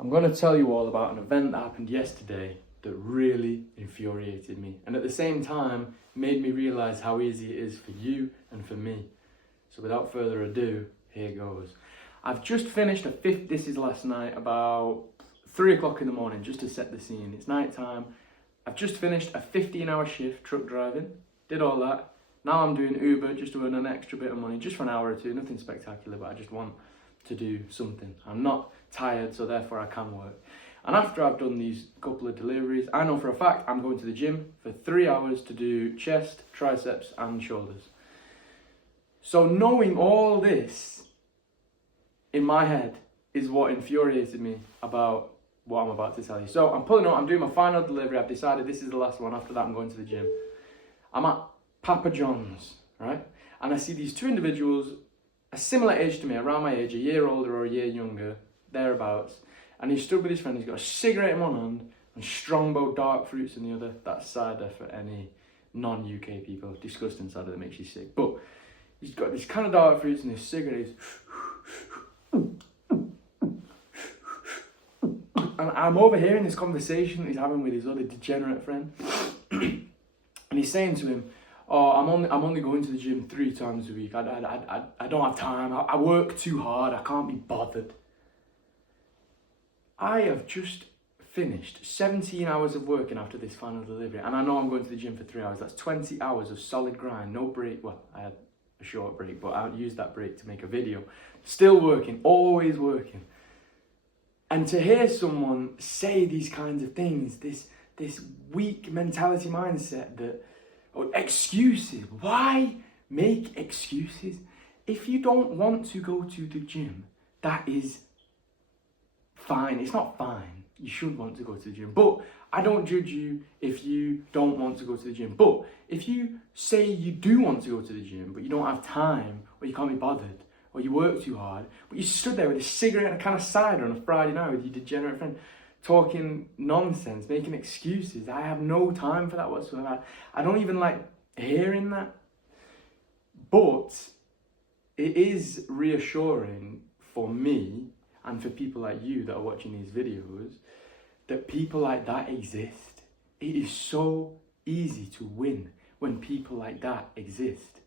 I'm going to tell you all about an event that happened yesterday that really infuriated me, and at the same time made me realise how easy it is for you and for me. So without further ado, here goes. I've just finished this is last night, about 3 o'clock in the morning, just to set the scene. It's night time. I've just finished a 15-hour shift truck driving, did all that. Now I'm doing Uber just to earn an extra bit of money, just for an hour or two, nothing spectacular, but I just want to do something. I'm not tired, so therefore I can work. And after I've done these couple of deliveries, I know for a fact I'm going to the gym for 3 hours to do chest, triceps and shoulders. So knowing all this in my head is what infuriated me about what I'm about to tell you. So I'm pulling up, I'm doing my final delivery. I've decided this is the last one. After that, I'm going to the gym. I'm at Papa John's, right? And I see these two individuals, a similar age to me, around my age, a year older or a year younger, thereabouts. And he's stood with his friend. He's got a cigarette in one hand and Strongbow dark fruits in the other. That's cider for any non-UK people. Disgusting cider that makes you sick. But he's got this kind of dark fruits and his cigarette is... And I'm overhearing this conversation that he's having with his other degenerate friend. And he's saying to him, "Oh, I'm only going to the gym 3 times a week. I don't have time. I work too hard. I can't be bothered." I have just finished 17 hours of working after this final delivery, and I know I'm going to the gym for 3 hours. That's 20 hours of solid grind, no break. Well, I had a short break, but I used that break to make a video. Still working, always working. And to hear someone say these kinds of things, this weak mentality mindset that, excuses. Why make excuses? If you don't want to go to the gym, that is fine. It's not fine. You should want to go to the gym. But I don't judge you if you don't want to go to the gym. But if you say you do want to go to the gym, but you don't have time, or you can't be bothered, or you work too hard, but you stood there with a cigarette and a can of cider on a Friday night with your degenerate friend, talking nonsense, making excuses. I have no time for that whatsoever. I don't even like hearing that. But it is reassuring for me and for people like you that are watching these videos that people like that exist. It is so easy to win when people like that exist.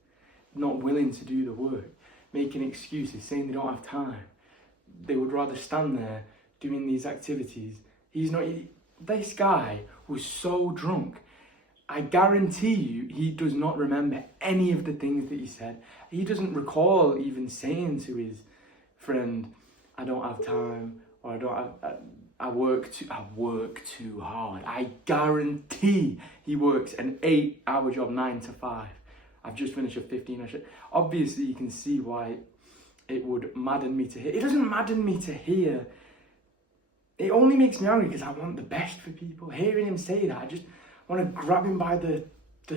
Not willing to do the work, making excuses, saying they don't have time. They would rather stand there doing these activities. This guy was so drunk. I guarantee you he does not remember any of the things that he said. He doesn't recall even saying to his friend, "I don't have time," or I work too hard. I guarantee he works an 8-hour job, 9 to 5. I've just finished a 15-hour shift. Obviously, you can see why it would madden me to hear. It doesn't madden me to hear. It only makes me angry because I want the best for people. Hearing him say that, I just want to grab him by the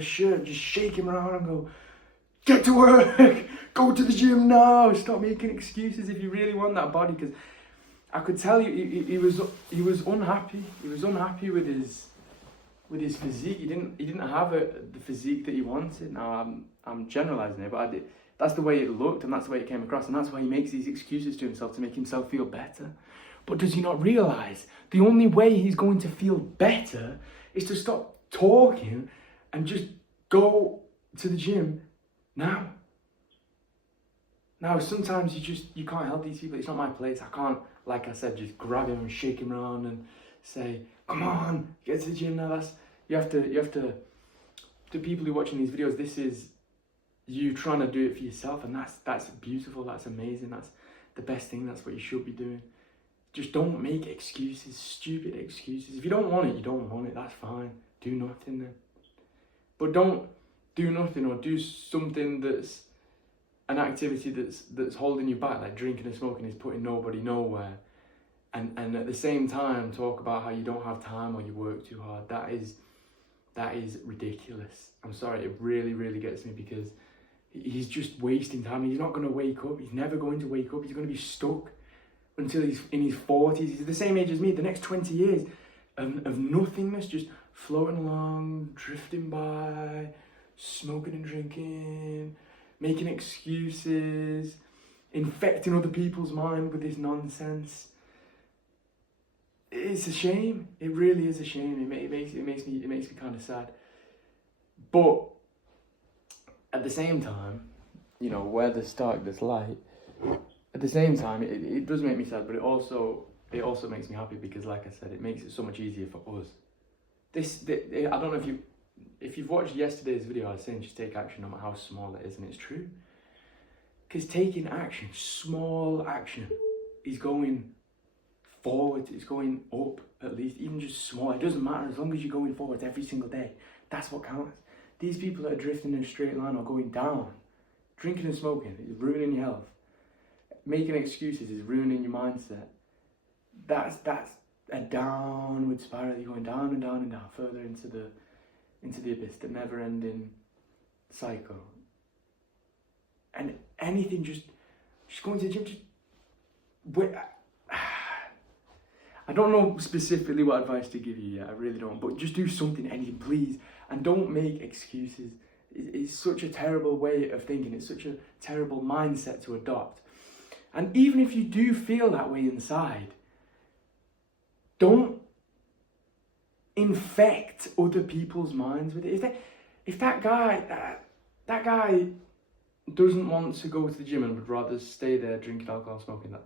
shirt, just shake him around and go, "Get to work, go to the gym now, stop making excuses if you really want that body." Because I could tell you, he was unhappy. He was unhappy with his physique. He didn't have the physique that he wanted. Now I'm generalizing it, but that's the way it looked and that's the way it came across, and that's why he makes these excuses to himself to make himself feel better. But does he not realize the only way he's going to feel better is to stop talking and just go to the gym now? Now, sometimes you can't help these people. It's not my place. I can't, like I said, just grab him and shake him around and say, "Come on, get to the gym now." You have to, to people who are watching these videos, this is you trying to do it for yourself, and that's beautiful, that's amazing, that's the best thing, that's what you should be doing. Just don't make excuses, stupid excuses. If you don't want it, you don't want it, that's fine. Do nothing then. But don't do nothing or do something that's an activity that's holding you back, like drinking and smoking is putting nobody nowhere. And at the same time talk about how you don't have time or you work too hard. That is ridiculous. I'm sorry, it really, really gets me, because he's just wasting time. He's not going to wake up. He's never going to wake up. He's going to be stuck until he's in his 40s. He's the same age as me. The next 20 years of nothingness, just floating along, drifting by, smoking and drinking, making excuses, infecting other people's mind with this nonsense. it's a shame. It really is a shame. It makes me kind of sad. But at the same time, you know, where there's dark, there's light. At the same time, it does make me sad, but it also makes me happy because, like I said, it makes it so much easier for us. I don't know if you've watched yesterday's video, I was saying just take action no matter how small it is, and it's true. Because taking action, small action, is going forward, it's going up, at least, even just small. It doesn't matter, as long as you're going forward every single day. That's what counts. These people that are drifting in a straight line or going down, drinking and smoking is ruining your health. Making excuses is ruining your mindset. That's a downward spiral. You're going down and down and down, further into the abyss, the never-ending cycle. And anything, just going to the gym, I don't know specifically what advice to give you yet, I really don't, but just do something, anything, please, and don't make excuses. It's such a terrible way of thinking, it's such a terrible mindset to adopt. And even if you do feel that way inside, don't infect other people's minds with it. If that guy doesn't want to go to the gym and would rather stay there drinking alcohol, smoking that,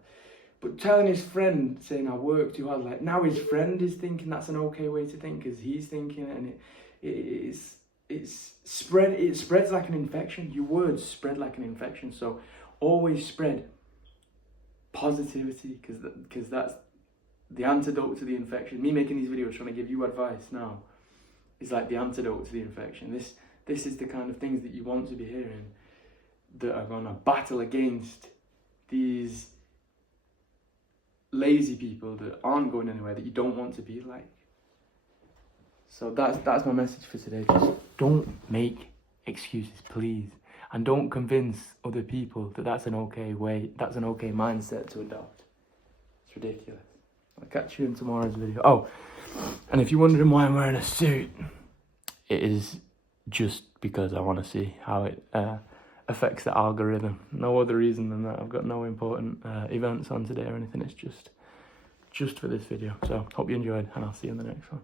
but telling his friend, saying I work too hard, like now his friend is thinking that's an okay way to think because he's thinking it, and it spreads like an infection. Your words spread like an infection, so always spread positivity because that's the antidote to the infection. Me making these videos trying to give you advice now is like the antidote to the infection. This is the kind of things that you want to be hearing that are going to battle against these lazy people that aren't going anywhere, that you don't want to be like. So that's my message for today. Just don't make excuses, please. And don't convince other people that that's an okay way, that's an okay mindset to adopt. It's ridiculous. I'll catch you in tomorrow's video. Oh, and if you're wondering why I'm wearing a suit, it is just because I want to see how it affects the algorithm. No other reason than that. I've got no important events on today or anything. It's just for this video. So hope you enjoyed, and I'll see you in the next one.